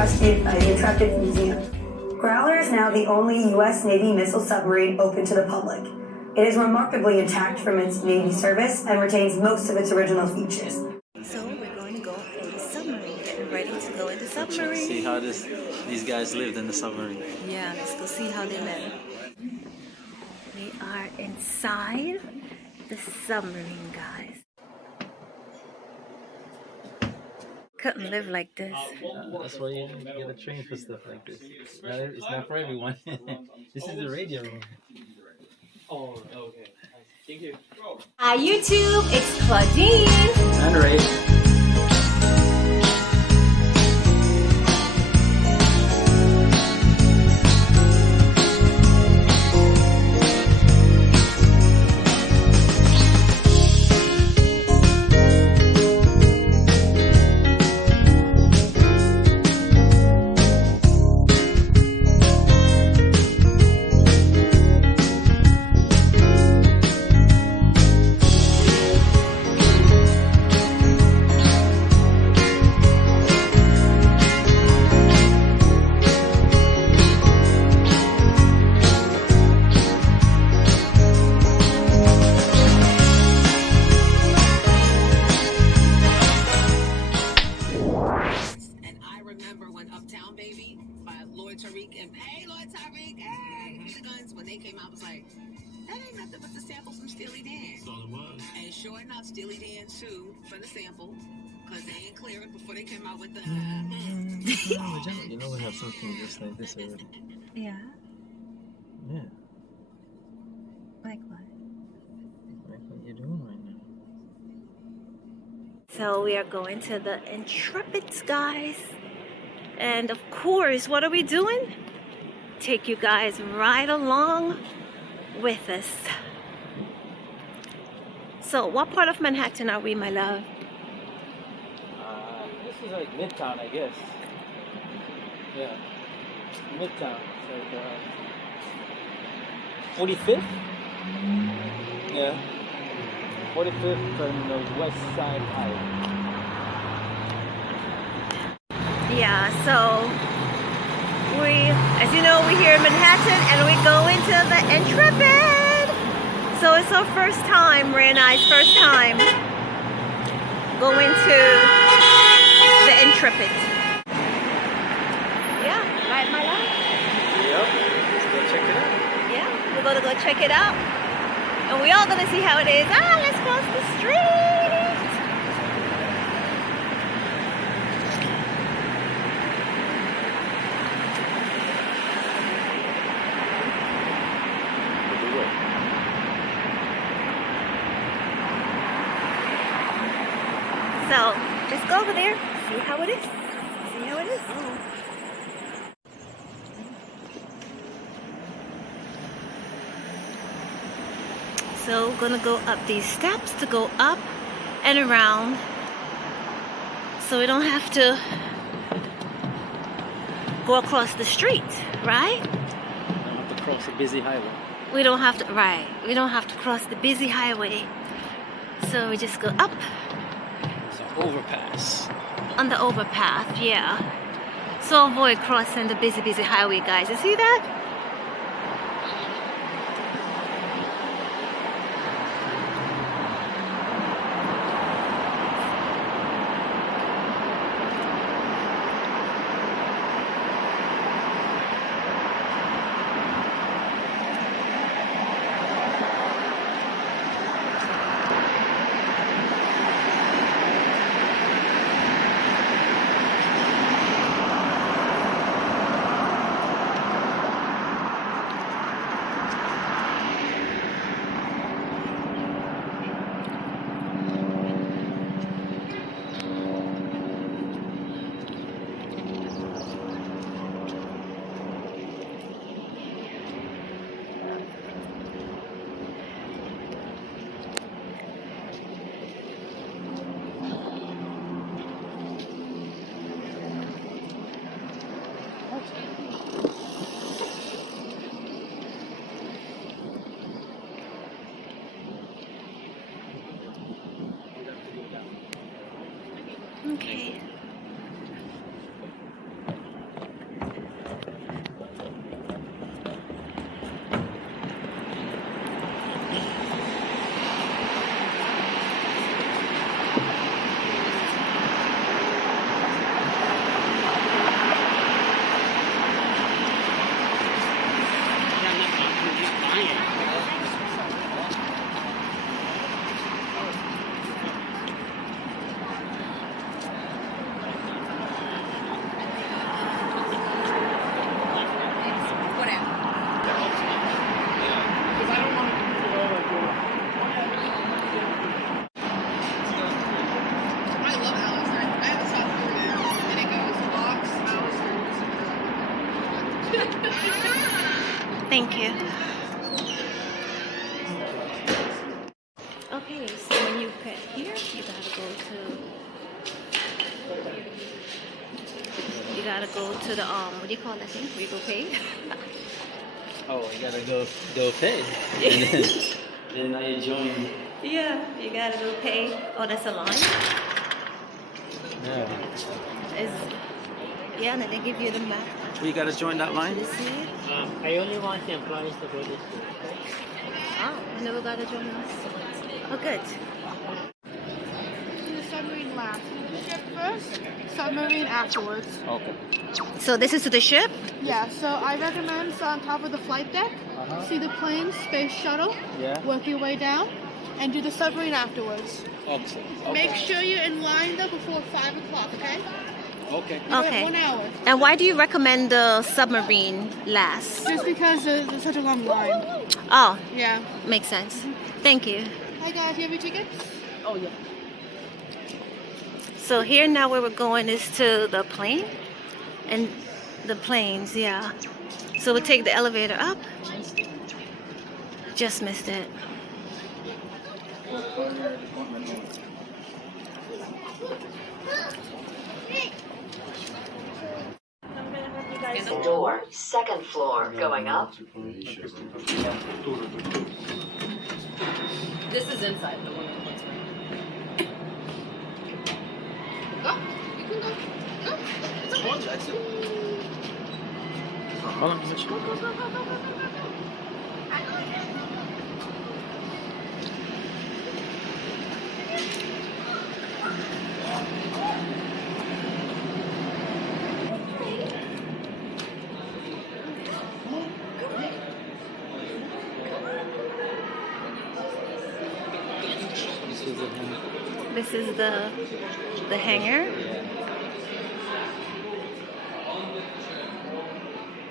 rescued by the Intrepid Museum. Growler is now the only U.S. Navy missile submarine open to the public. It is remarkably intact from its Navy service and retains most of its original features. So we're going to go in the submarine, getting ready to go in the submarine. See how these guys lived in the submarine. Yeah, let's go see how they live. We are inside the submarine, guys. Couldn't live like this. That's why you get a train for stuff like this. It's not for everyone. This is the radio room. Oh, okay. Thank you. Hi YouTube, it's Claudine And Ray. When they came out, I was like, that ain't nothing but the sample from Steely Dan. That's all it was. And sure enough, Steely Dan sued for the sample because they ain't clear it before they came out with the. You know we have something just like this already. Yeah. Yeah. Like what? Like what you're doing right now. So we are going to the Intrepids, guys. And of course, what are we doing? Take you guys right along with us. So what part of Manhattan are we, my love? This is like Midtown, I guess. Yeah. Midtown. It's like 45th? Yeah. 45th from the West Side Highway. Yeah, so as you know, we're here in Manhattan and we go into the Intrepid. So it's our first time, Ray and I's first time going to the Intrepid. Yeah, right, my love? Yep. Let's go check it out. Yeah, we're gonna go check it out. And we all gonna see how it is. Let's cross the street. So, just go over there, see how it is. See how it is. So, gonna go up these steps to go up and around. So we don't have to go across the street, right? I have to cross a busy highway. We don't have to, right. We don't have to cross the busy highway. So we just go up. Overpass. On the overpath, yeah. So avoid crossing the busy highway, guys. You see that? Okay. Thank you. Okay, so when you pet here, you gotta go to the what do you call that thing? Where you go pay? Oh, you gotta go pay. And then I join. Yeah, you gotta go pay. Oh, that's a line? Yeah. Yeah, and then they give you the map. We gotta join that line? You see it? I only want the employees to go this way. Oh, I never got to join us. Oh, good. Do the submarine last. Ship first, submarine afterwards. Okay. So this is to the ship? Yeah, so I recommend on top of the flight deck, see the plane, space shuttle, work your way down, and do the submarine afterwards. Okay. Make sure you're in line though before 5 o'clock, okay? Okay. You Okay. have 1 hour. And why do you recommend the submarine last? Just because there's such a long line. Oh, Yeah. makes sense. Thank you. Hi guys, you have your tickets? Oh yeah. So here now where we're going is to the plane. And the planes, yeah. So we take the elevator up. Just missed it. Door, second floor, going up. This is inside the one that looks Go. You can go. Go. It's okay. Hold on, Mitch. Go, go, go, go, go, go, go, go. I got it. This is the hangar.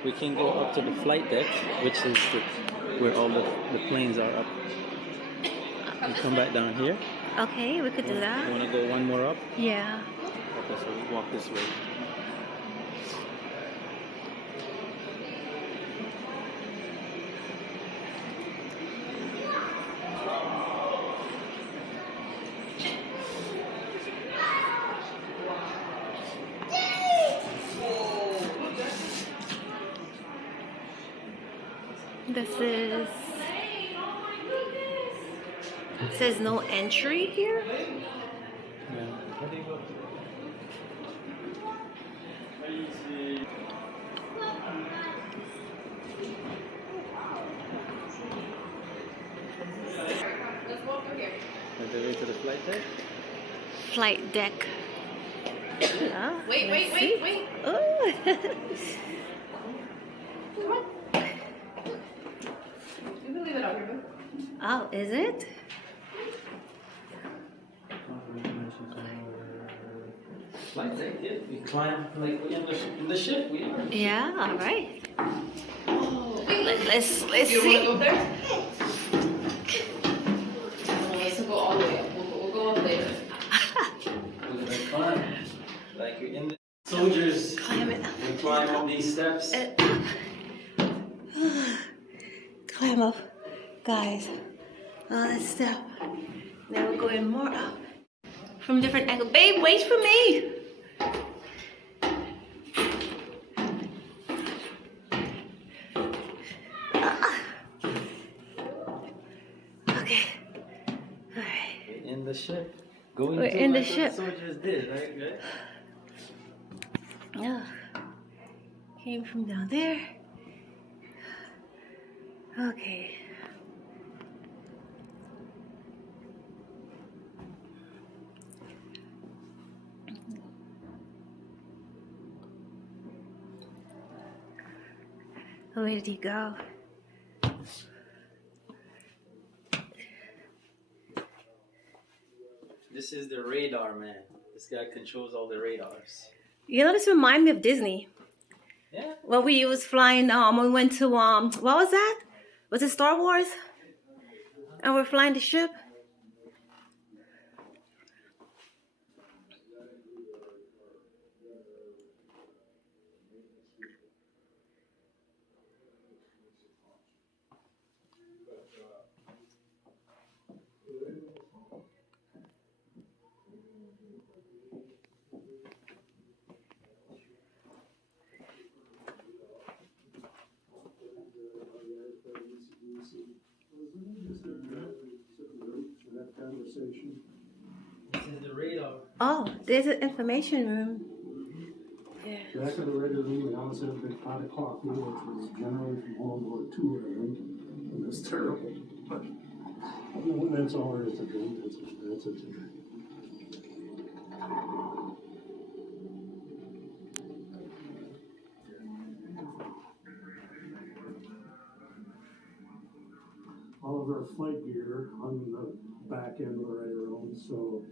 We can go up to the flight deck, which is where all the planes are up. And come back down here. Okay, we could do You that. wanna go one more up? Yeah. Okay, so we walk this way. This is. It says no entry here. On the way to the flight deck? Flight deck. Oh, Wait, let's wait, see. wait, wait. Oh. You can leave it out here. Oh, is it? Flight deck, yeah. We climb like in the ship. We are. Yeah. All right. Let's You want to see. go up there? Let's go all the way up. We'll go up later. We're gonna climb. Like you're in the soldiers. Climb it. We climb up these steps. Climb up, guys. Oh, that step. Now we're going more up from different angles. Babe, wait for me. Okay. All right. We're in the ship. Going We're to in the like what ship. soldiers did, right? Ugh. Came from down there. Okay. Where did he go? This is the radar man. This guy controls all the radars. You know, this reminds me of Disney. Yeah. When we was flying, we went to, what was that? Was it Star Wars? And we're flying the ship? Oh, there's an information room. Yeah. Back of the regular room, we always have a big pot of coffee, which was generally from World War II, I think. And it's terrible. But when that's all there is to drink, that's it to drink. All of our flight gear on the back end of the radar room, so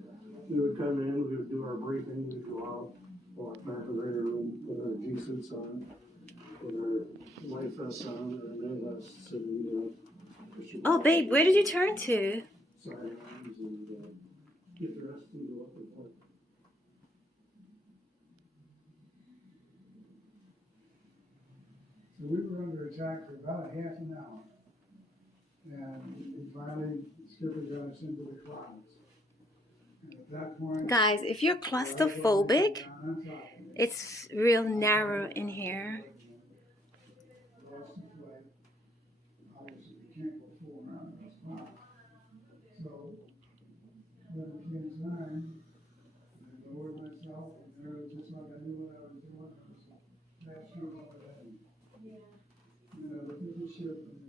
we would come in, we would do our briefing, we'd go out, walk back to the radar room with our G-suits on, with our life vests on, or no vests, and Oh, babe, where did you turn to? sidearms, and get dressed and go up and flight. So we were under attack for about a half an hour. And finally, the skipper got us into the clouds. And at that point, Guys, if you're claustrophobic, it's real narrow in here. lost the flight. Obviously, we can't go full around that spot. So when it came time, I lowered myself, and there was just like I knew what I was doing. I was that sure about that. And then I looked at the ship, and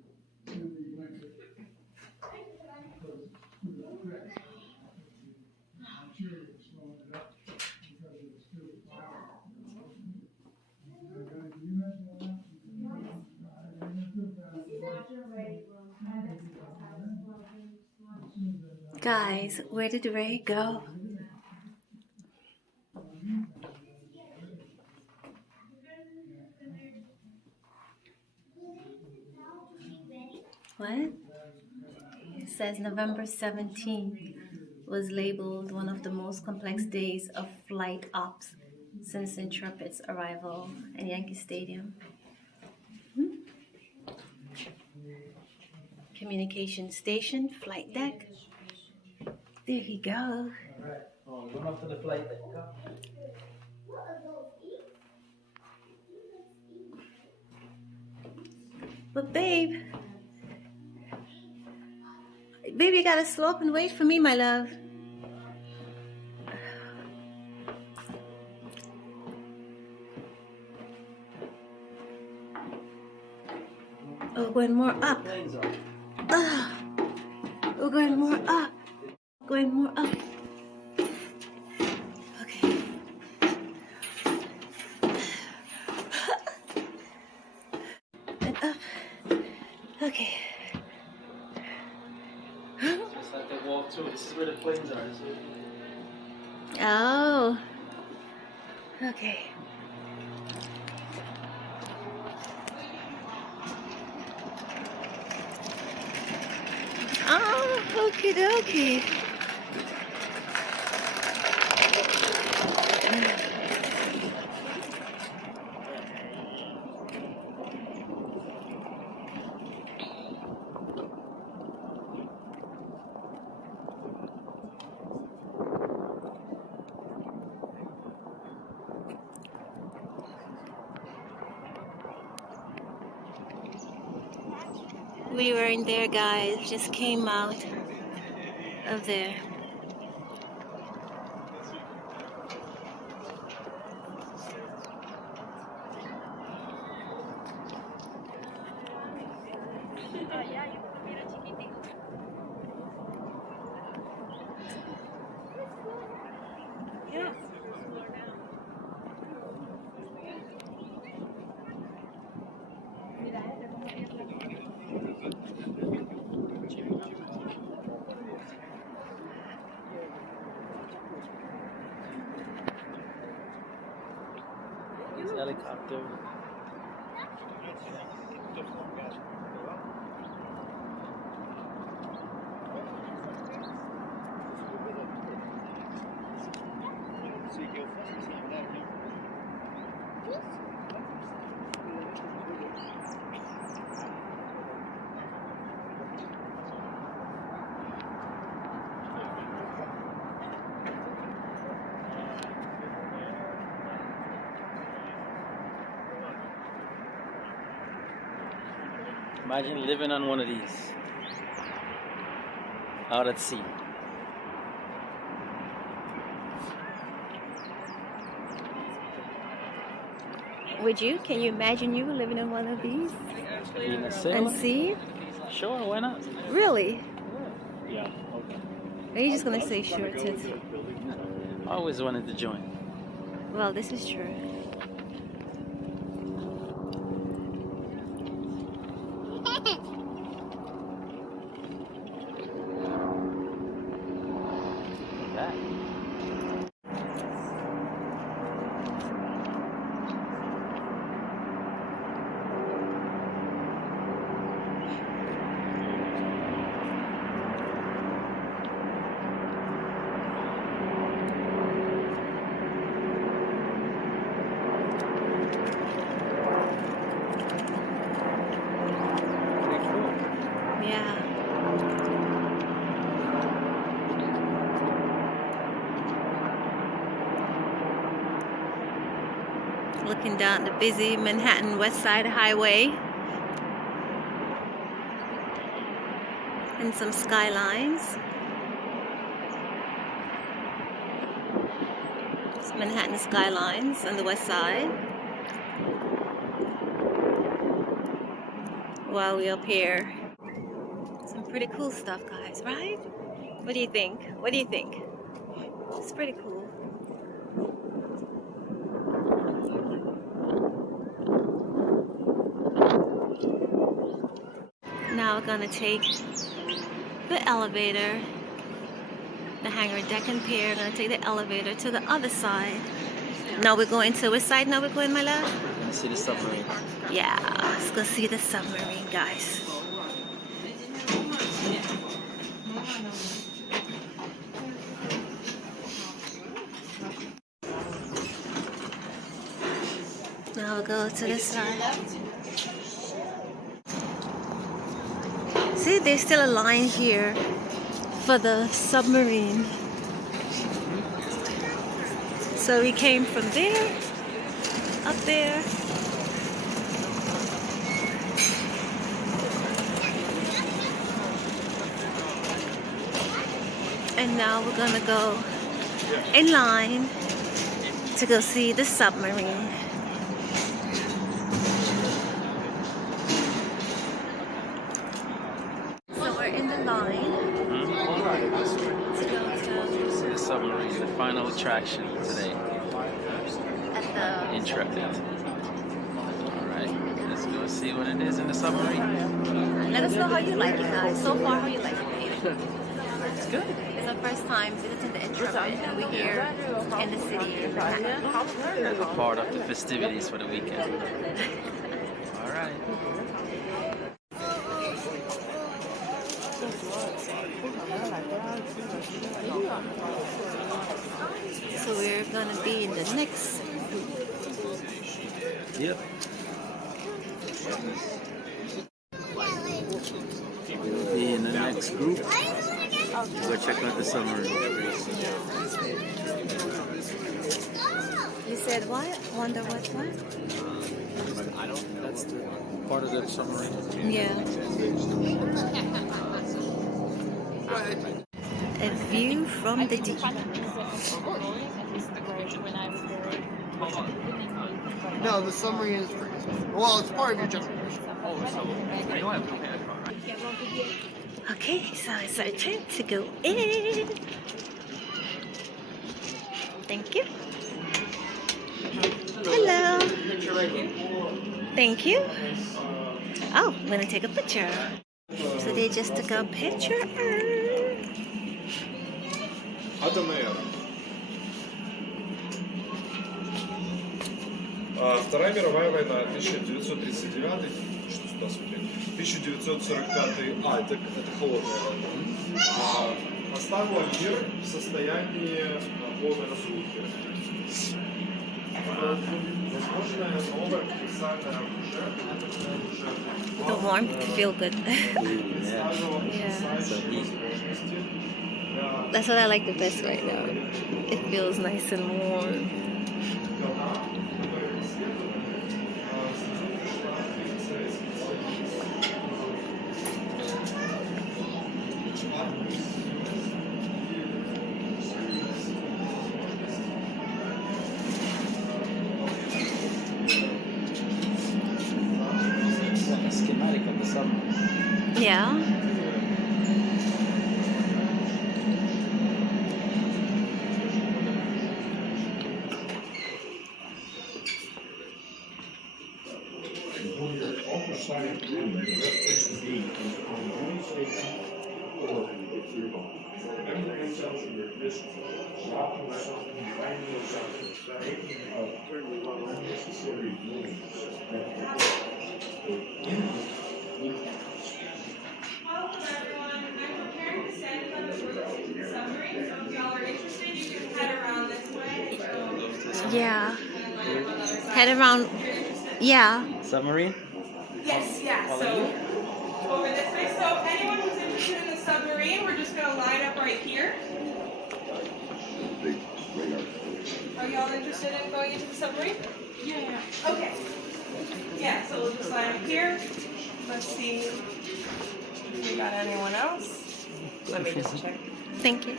the empty blanket. I'm sure it was slowing it up because it was too loud. Guys, where did Ray go? What? It says November 17th was labeled one of the most complex days of flight ops since Intrepid's arrival at Yankee Stadium. Communication station, flight deck. There you go. Oh, we're going up to the flight deck. But babe, you gotta slow up and wait for me, my love. Oh, going more up. We're going more up. Going more up. Okay. And up. Okay. Just like they walk through. This is where the planes are. Oh. Okay. Oh, okie dokie. We were in there, guys. Just came out of there. Helicopter. Imagine living on one of these out at sea. Would you? Can you imagine you living in one of these? Being a sailor? And see? Sure, why not? Really? Yeah, okay. Are you just gonna say sure, Tits? I always wanted to join. Well, this is true. That. Pretty cool. Yeah. Looking down the busy Manhattan West Side Highway. And some skylines. It's Manhattan skylines on the west side. While we're up here. Some pretty cool stuff, guys, right? What do you think? What do you think? It's pretty cool. Now we're gonna take the elevator, the hangar deck and pier. We're gonna take the elevator to the other side. Now we're going to which side? Now we're going, my love? We're gonna see the submarine. Yeah, let's go see the submarine, guys. Now we'll go to this side. See, there's still a line here for the submarine. So we came from there, up there. And now we're gonna go in line to go see the submarine. So we're in the line to go to See the submarine, the final attraction today. at the Intrepid. Alright, let's go see what it is in the submarine. Let us know how you like it, guys. So far, how you like it? It's good. It's our first time visiting the Intrepid, and we're here in the city of Manhattan. As a part of the festivities for the weekend. Alright. So we're gonna be in the next. Yep. We'll be in the next group. Go check out the submarine. You said what? Wonder what? That's the part of the submarine. Yeah. A view from the deep. No, the submarine is free. Well, it's part of your generation. Okay, so it's our turn to go in. Thank you. Hello. Thank you. Oh, I'm gonna take a picture. So they just took a picture. Вторая мировая война, 1939, что сюда смотреть, 1945, это холодная война, оставила мир в состоянии полной разрухи. Возможно, новое потенциальное оружие, The warmth feel good. Yeah. That's what I like the best right now. It feels nice and warm. silent room, the best place to be is on any station or if you're gone. Remember yourself and your mission. Stop yourself and find yourself taking unnecessary moves. Welcome everyone. I'm preparing to send on the route to the submarine, so if y'all are interested, you can head around this way. Yeah. Head around. Yeah. Submarine? Yes, yeah. So over this way. So anyone who's interested in the submarine, we're just gonna line up right here. Are y'all interested in going into the submarine? Yeah. Okay. Yeah, so we'll just line up here. Let's see if we got anyone else. Let me just check. Thank you.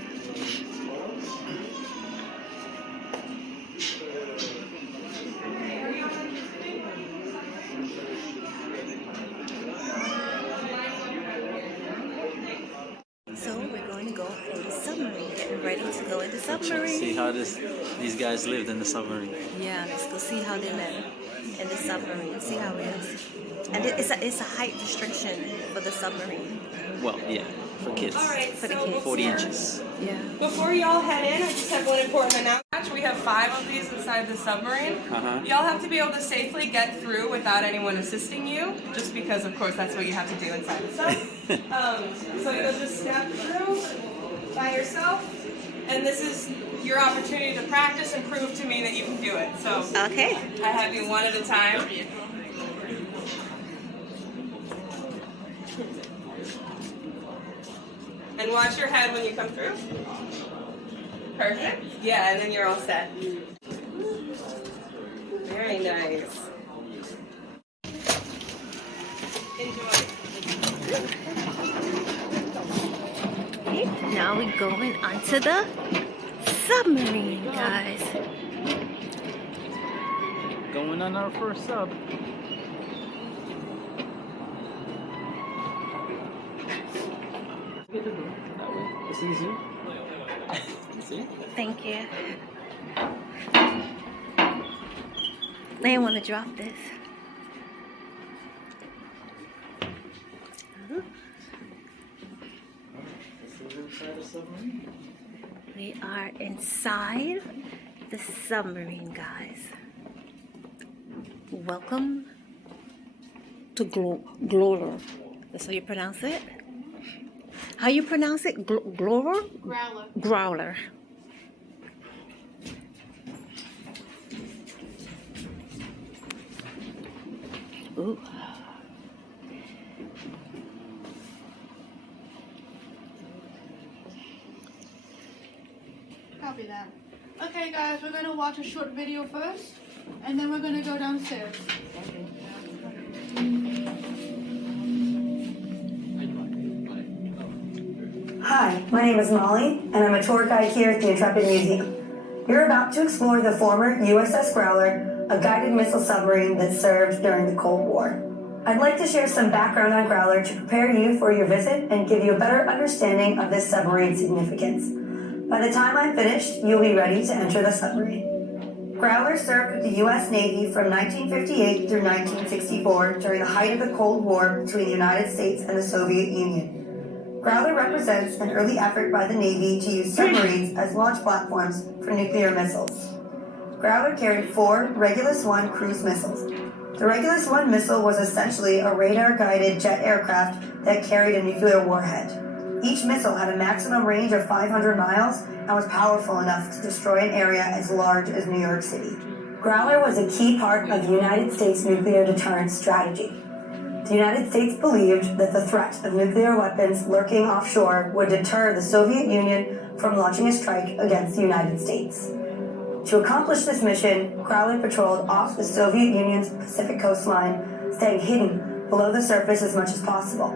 So we're going to go in the submarine, getting ready to go in the submarine. See how these guys lived in the submarine. Yeah, let's go see how they live in the submarine. See how it is. And it's a height restriction for the submarine. Well, yeah, for kids. All right, For the so kids. 40 inches. Yeah. before y'all head in, I just have one important announcement. We have 5 of these inside the submarine. Uh-huh. Y'all have to be able to safely get through without anyone assisting you, just because, of course, that's what you have to do inside the sub. So you'll just step through by yourself, and this is your opportunity to practice and prove to me that you can do it. So Okay. I have you one at a time. And watch your head when you come through. Perfect. Yeah, and then you're all set. Very nice. Enjoy. Okay, now we're going onto the submarine, guys. Going on our first sub. Get the door that way. It's easier. See? Thank you. I didn't want to drop this. We are inside the submarine, guys. Welcome to Glorer. That's how you pronounce it? How you pronounce it? Glorer? Growler. Growler. Ooh. Copy that. Okay, guys, we're gonna watch a short video first, and then we're gonna go downstairs. Hi, my name is Molly, and I'm a tour guide here at the Intrepid Museum. You're about to explore the former USS Growler, a guided missile submarine that served during the Cold War. I'd like to share some background on Growler to prepare you for your visit and give you a better understanding of this submarine's significance. By the time I'm finished, you'll be ready to enter the submarine. Growler served with the U.S. Navy from 1958 through 1964 during the height of the Cold War between the United States and the Soviet Union. Growler represents an early effort by the Navy to use submarines as launch platforms for nuclear missiles. Growler carried 4 Regulus I cruise missiles. The Regulus I missile was essentially a radar-guided jet aircraft that carried a nuclear warhead. Each missile had a maximum range of 500 miles and was powerful enough to destroy an area as large as New York City. Growler was a key part of the United States nuclear deterrence strategy. The United States believed that the threat of nuclear weapons lurking offshore would deter the Soviet Union from launching a strike against the United States. To accomplish this mission, Growler patrolled off the Soviet Union's Pacific coastline, staying hidden below the surface as much as possible.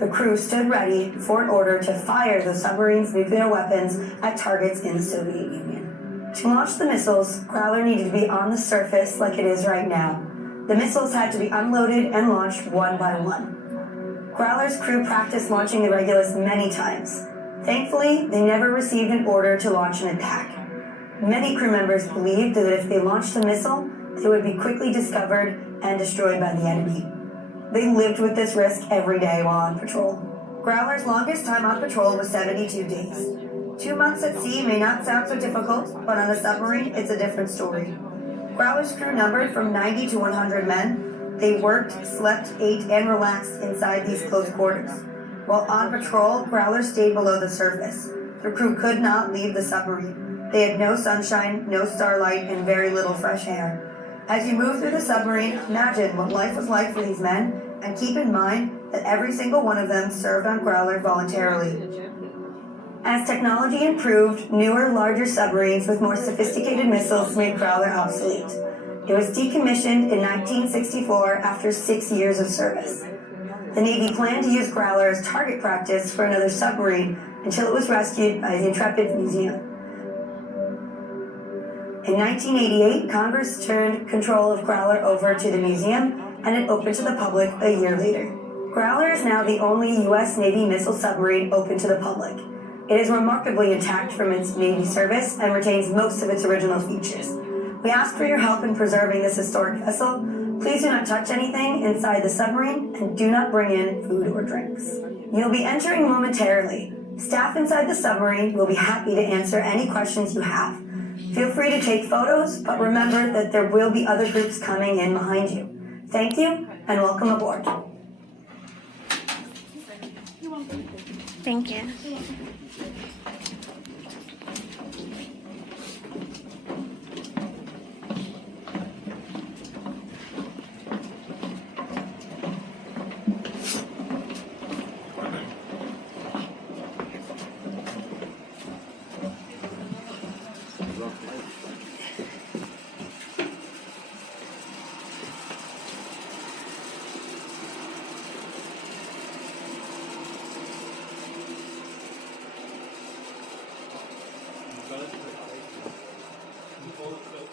The crew stood ready for an order to fire the submarine's nuclear weapons at targets in the Soviet Union. To launch the missiles, Growler needed to be on the surface like it is right now. The missiles had to be unloaded and launched one by one. Growler's crew practiced launching the Regulus many times. Thankfully, they never received an order to launch an attack. Many crew members believed that if they launched a missile, they would be quickly discovered and destroyed by the enemy. They lived with this risk every day while on patrol. Growler's longest time on patrol was 72 days. 2 months at sea may not sound so difficult, but on a submarine, it's a different story. Growler's crew numbered from 90 to 100 men. They worked, slept, ate, and relaxed inside these close quarters. While on patrol, Growler stayed below the surface. The crew could not leave the submarine. They had no sunshine, no starlight, and very little fresh air. As you move through the submarine, imagine what life was like for these men, and keep in mind that every single one of them served on Growler voluntarily. As technology improved, newer, larger submarines with more sophisticated missiles made Growler obsolete. It was decommissioned in 1964 after 6 years of service. The Navy planned to use Growler as target practice for another submarine until it was rescued by the Intrepid Museum. In 1988, Congress turned control of Growler over to the museum, and it opened to the public a year later. Growler is now the only U.S. Navy missile submarine open to the public. It is remarkably intact from its Navy service and retains most of its original features. We ask for your help in preserving this historic vessel. Please do not touch anything inside the submarine and do not bring in food or drinks. You'll be entering momentarily. Staff inside the submarine will be happy to answer any questions you have. Feel free to take photos, but remember that there will be other groups coming in behind you. Thank you, and welcome aboard. Thank you.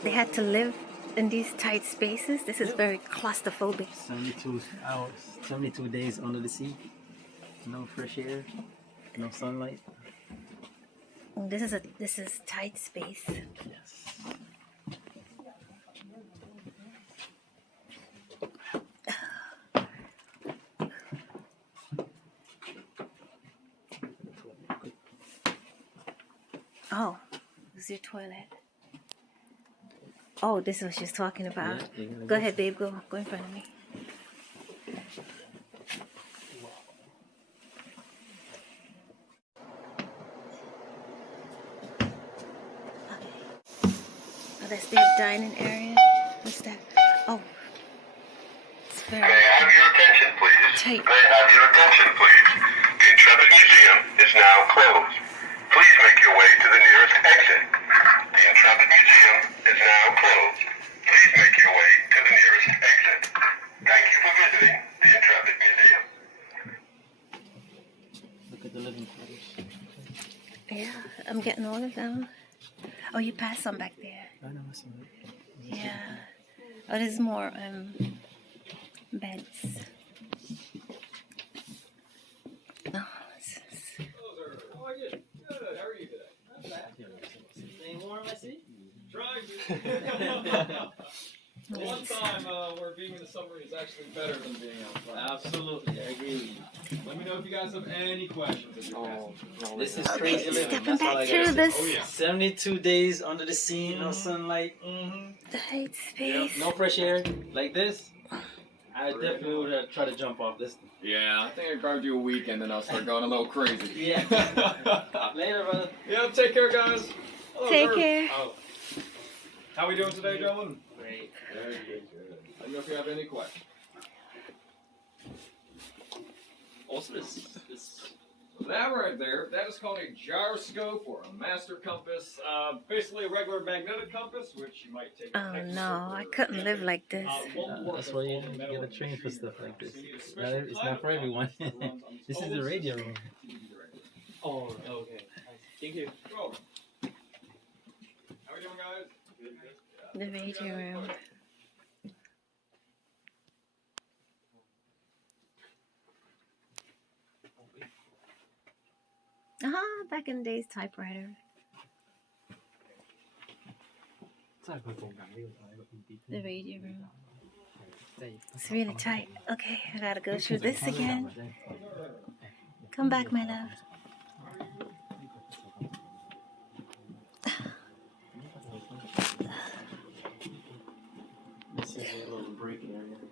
They had to live in these tight spaces. This is very claustrophobic. 72 hours, 72 days under the sea. No fresh air, no sunlight. This is tight space. Yes. Oh, this is your toilet. Oh, this is what she's talking about. Yeah, go ahead, babe. Go in front of me. Oh, that's their dining area. What's that? Oh, it's very. May I have your attention, please? Tight. May I have your attention, please? The Intrepid Museum is now closed. Please make your way to the nearest exit. The Intrepid Museum is now closed. Please make your way to the nearest exit. Thank you for visiting the Intrepid Museum. Look at the living quarters. Yeah, I'm getting all of them. Oh, you passed some back there. I know, I see it. Yeah. Oh, there's more beds. Oh, One time where being in the submarine is actually better than being outside. Absolutely, I agree with you. Let me know if you guys have any questions. This is crazy living. Stepping That's all I back gotta to say. this 72 days under the sea, no sunlight. tight space. No fresh air like this. I definitely would try to jump off this. Yeah, I think I grabbed you a weekend and I'll start going a little crazy. Yeah. Later, brother. Yeah, take care, guys. Hello, Take sir. care. Oh. How we doing today, gentlemen? Great. Very good. Let me know if you have any questions. Also, this That right there, that is called a gyroscope or a master compass. Basically a regular magnetic compass, which you might take. Oh no, I couldn't live like this. that's why you get a train for stuff like this. It's not for everyone. This is the radio room. Oh, okay. Thank you. How are we doing, guys? The radio room. Back in the days, typewriter. The radio room. It's really tight. Okay, I gotta go through this again. Come back, my love.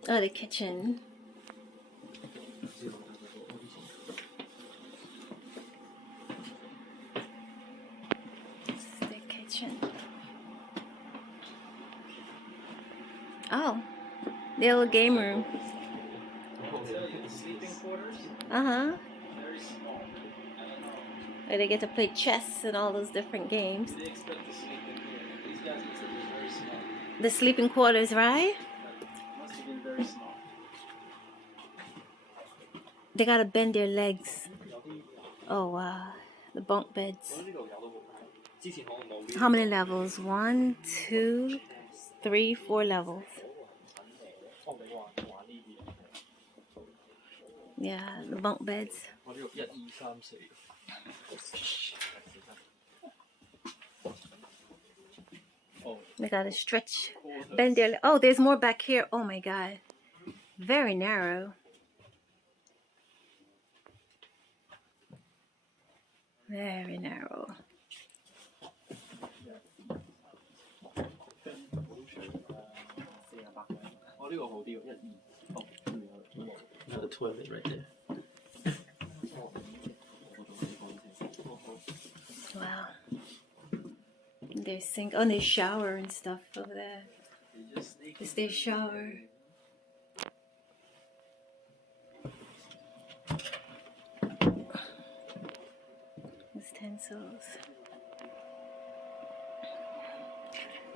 Oh, the kitchen. This is the kitchen. Oh, the little game room. Sleeping quarters. Uh-huh. Very small. Where they get to play chess and all those different games. They expect to sleep in here. These guys must have been very small. The sleeping quarters, right? Must have been very small. They gotta bend their legs. Oh wow. The bunk beds. How many levels? 1, 2, 3, 4 levels. Yeah, the bunk beds. They gotta stretch, bend their. Oh, there's more back here. Oh my god, very narrow. Very narrow. Another toilet right there. Wow. There's sink. Oh, there's shower and stuff over there. Is there shower? Utensils.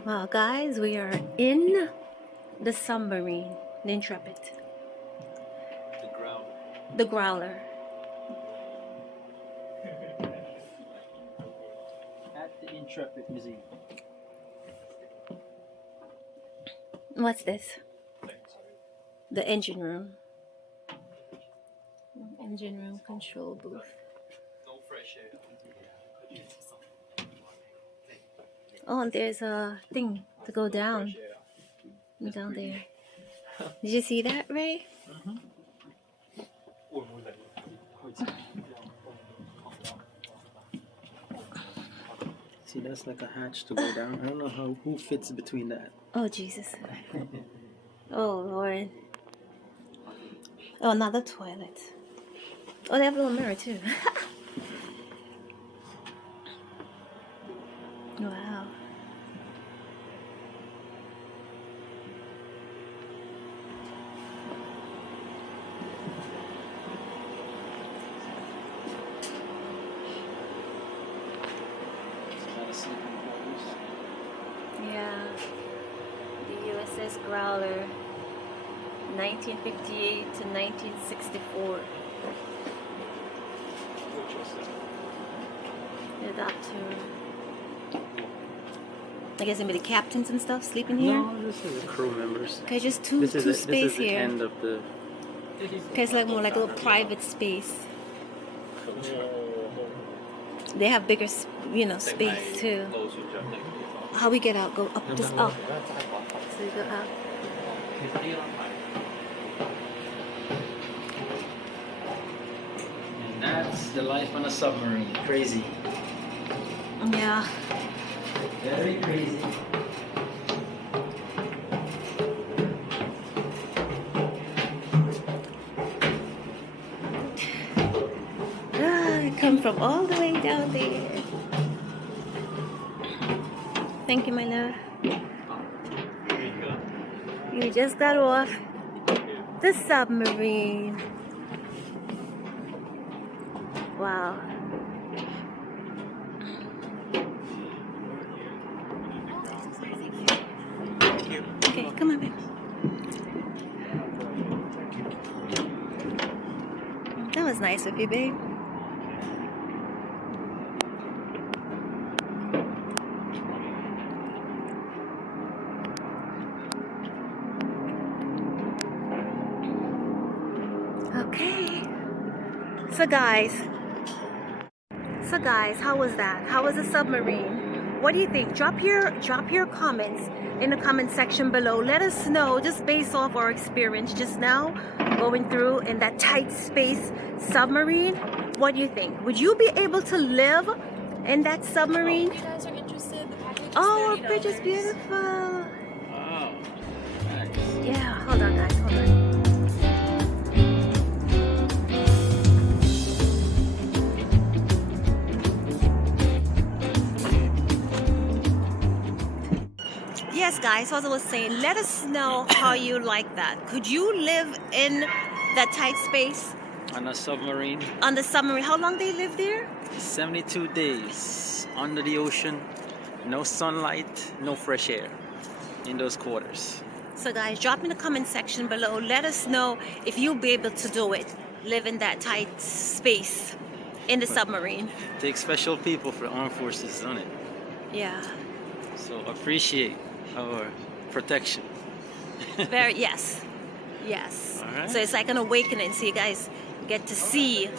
Well, guys, we are in the submarine, the Intrepid. The growler. At the Intrepid Museum. What's this? The engine room. Engine room control booth. No fresh air. Oh, and there's a thing to go down. Down there. Did you see that, Ray? See, that's like a hatch to go down. I don't know who fits between that. Oh, Jesus. Oh, Lord. Oh, another toilet. Oh, they have a little mirror, too. Wow. Yeah. The USS Growler, 1958 to 1964. The doctor. I guess maybe the captains and stuff sleeping here? No, this is the crew members. Okay, just two space this is the here. end of the... Okay, it's like more like a little private space. They have bigger, space too. How we get out? Go up this up. So you go up. And that's the life on a submarine. Crazy. Yeah. Very crazy. I come from all the way down there. Thank you, my love. You just got off the submarine. Wow. Okay, come on, babe. That was nice of you, babe. Okay. So guys, how was that? How was the submarine? What do you think? Drop your comments in the comment section below. Let us know, just based off our experience just now, going through in that tight space submarine. What do you think? Would you be able to live in that submarine? If you guys are interested, the package is Oh, our $30 bridge is beautiful. Wow. Nice. Yeah, hold on guys, hold on. Yes guys, as I was saying, let us know how you like that. Could you live in that tight space? On a submarine, On the submarine, how long they live there? 72 days under the ocean, no sunlight, no fresh air in those quarters. So guys, drop in the comment section below. Let us know if you'll be able to do it. Live in that tight space in the submarine. Take special people for armed forces on it. Yeah. So appreciate our protection. Very, yes. Yes. All right. So it's like an awakening. So you guys get to see,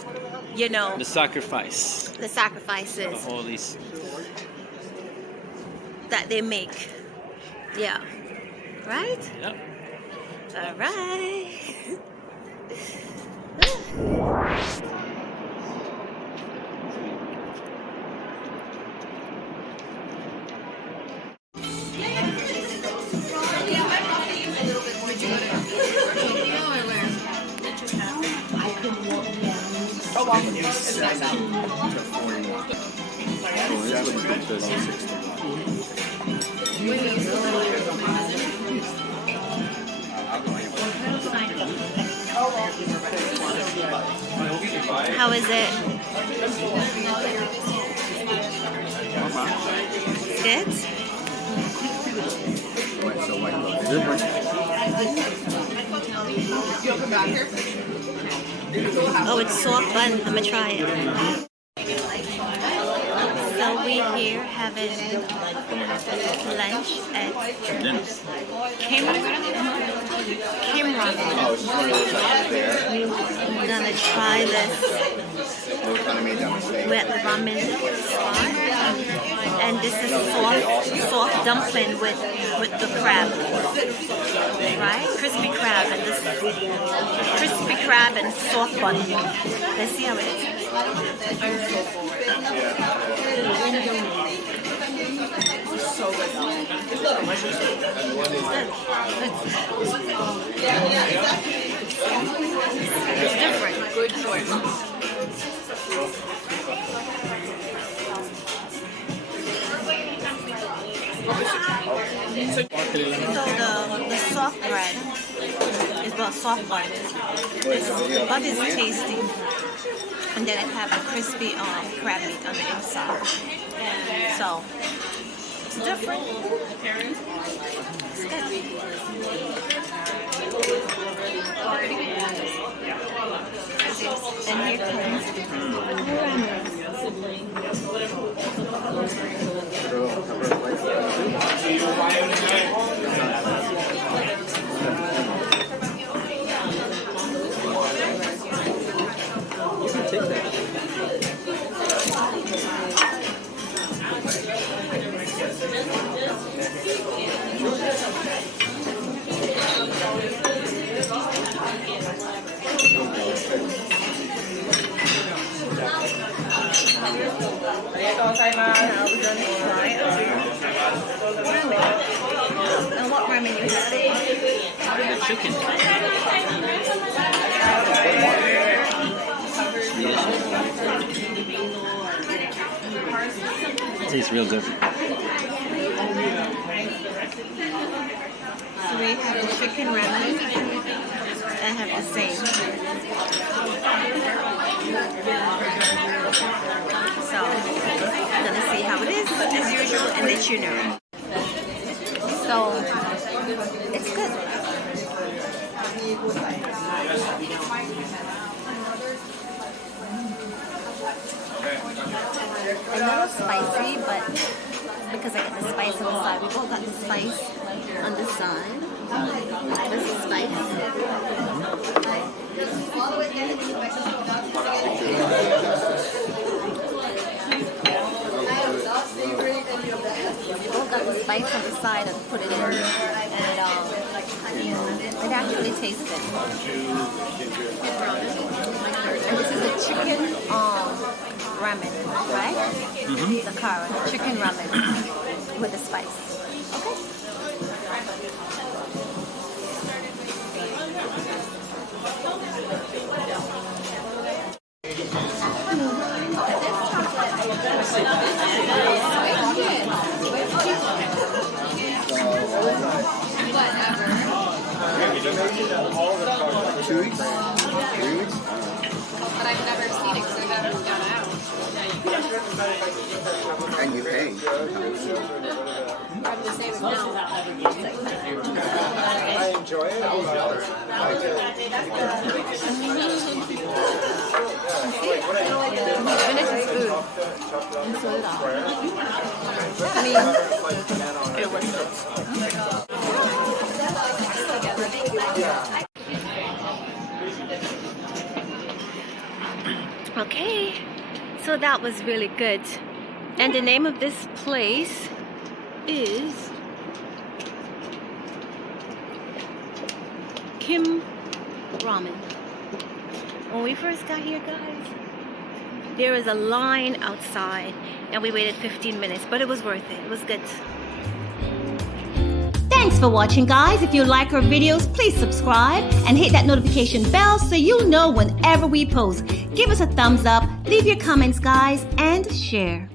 you know, The sacrifice the sacrifices of all these. that they make. Yeah. Right? Yep. All right. How is it? Good? Oh, it's soft bun. I'm gonna try it. So we here having lunch at Kimra. We're gonna try this. We're at the ramen spot, and this is soft dumpling with the crab, right? Crispy crab and this crispy crab and soft bun. Let's see how it is. It's different. Good choice. So the soft bread is about soft bun. The bun is tasty, and then it have a crispy crab meat on the inside. So it's different. It's good. And here comes and what ramen you have? Chicken. It tastes real good. So we have the chicken ramen and have the same. So I'm gonna see how it is as usual and let you know. So it's good. A little spicy, but because I got the spice on the side, we both got the spice on the side. This is spice. We both got the spice on the side and put it in, and it actually tastes good. And this is a chicken ramen, right? The curry, chicken ramen with the spice. Okay. Whatever. 2 weeks? 3 weeks? But I've never seen it because I've never gone out. And you pay. Probably the same as now. I enjoy it. Finish his food. And so did I. I mean, it was good. Okay, so that was really good. And the name of this place is Kim Ramen. When we first got here, guys, there was a line outside and we waited 15 minutes, but it was worth it. It was good. Thanks for watching, guys. If you like our videos, please subscribe and hit that notification bell so you'll know whenever we post. Give us a thumbs up, leave your comments, guys, and share.